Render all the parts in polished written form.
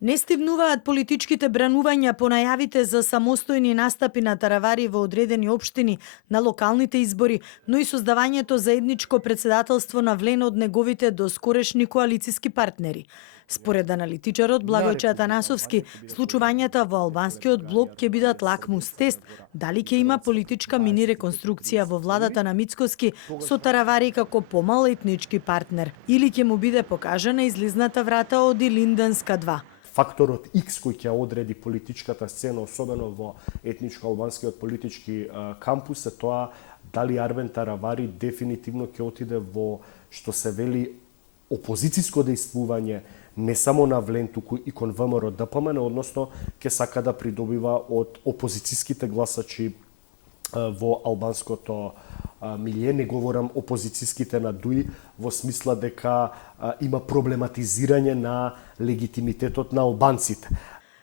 Не стивнуваат политичките бранувања по најавите за самостојни настапи на таравари во одредени општини на локалните избори, но и создавањето заедничко претседателство на Влен од неговите доскорешни коалициски партнери. Според аналитичарот Благојче Атанасовски, случувањата во албанскиот блок ќе бидат лакмус тест дали ќе има политичка мини реконструкција во владата на Мицкоски со таравари како помал етнички партнер или ќе му биде покажана излизната врата од Илинденска 2. Факторот X кој ќе одреди политичката сцена, особено во етничко-албанскиот политички кампус, е тоа дали Арвен Таравари дефинитивно ќе отиде во, што се вели, опозицијско дејствување, не само на Влен, туку и кон ВМРО ДПМН, односно ќе сака да придобива од опозицијските гласачи во албанското милие. Не говорам опозицијските на ДУИ во смисла дека има проблематизирање на легитимитетот на албанците.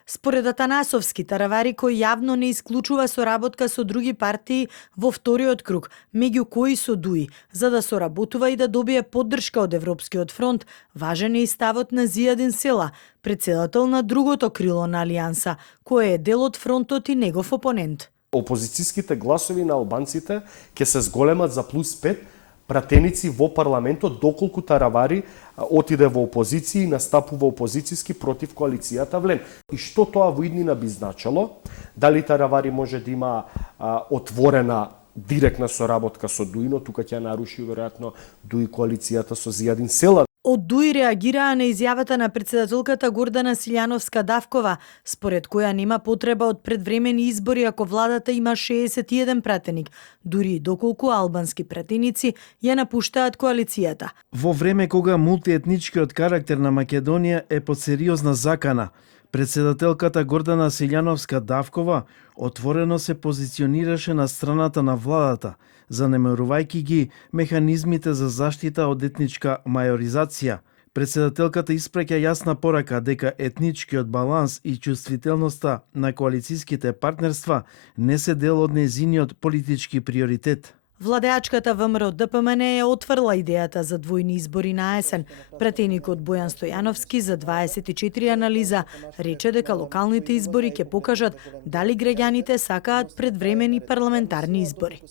Според Атанасовски, Таравари кој јавно не исклучува соработка со други партии во вториот круг, меѓу кои со ДУИ, за да соработува и да добие поддршка од Европскиот фронт, важен е и ставот на Зијадин Села, претседател на другото крило на Алијанса, кој е дел од фронтот и негов опонент. Опозицијските гласови на албанците ќе се зголемат за +5 пратеници во парламентот доколку Таравари отиде во опозиција и настапува опозицијски против коалицијата Влен. И што тоа во иднина би значило? Дали Таравари може да има отворена директна соработка со ДУИ, но тука ќе наруши веројатно ДУИ коалицијата со Зијадин Села. Од ДУИ реагираа на изјавата на претседателката Гордана Силјановска-Давкова, според која нема потреба од предвремени избори ако владата има 61 пратеник, дури и доколку албански пратеници ја напуштаат коалицијата. Во време кога мултиетничкиот карактер на Македонија е под сериозна закана, претседателката Гордана Силјановска-Давкова отворено се позиционираше на страната на владата, занемарувајќи ги механизмите за заштита од етничка мајоризација. Претседателката испраќа јасна порака дека етничкиот баланс и чувствителноста на коалицијските партнерства не се дел од нејзиниот политички приоритет. Владеачката ВМРО ДПМН е отврла идејата за двојни избори на есен. Пратеникот Бојан Стојановски за 24 анализа рече дека локалните избори ќе покажат дали граѓаните сакаат предвремени парламентарни избори.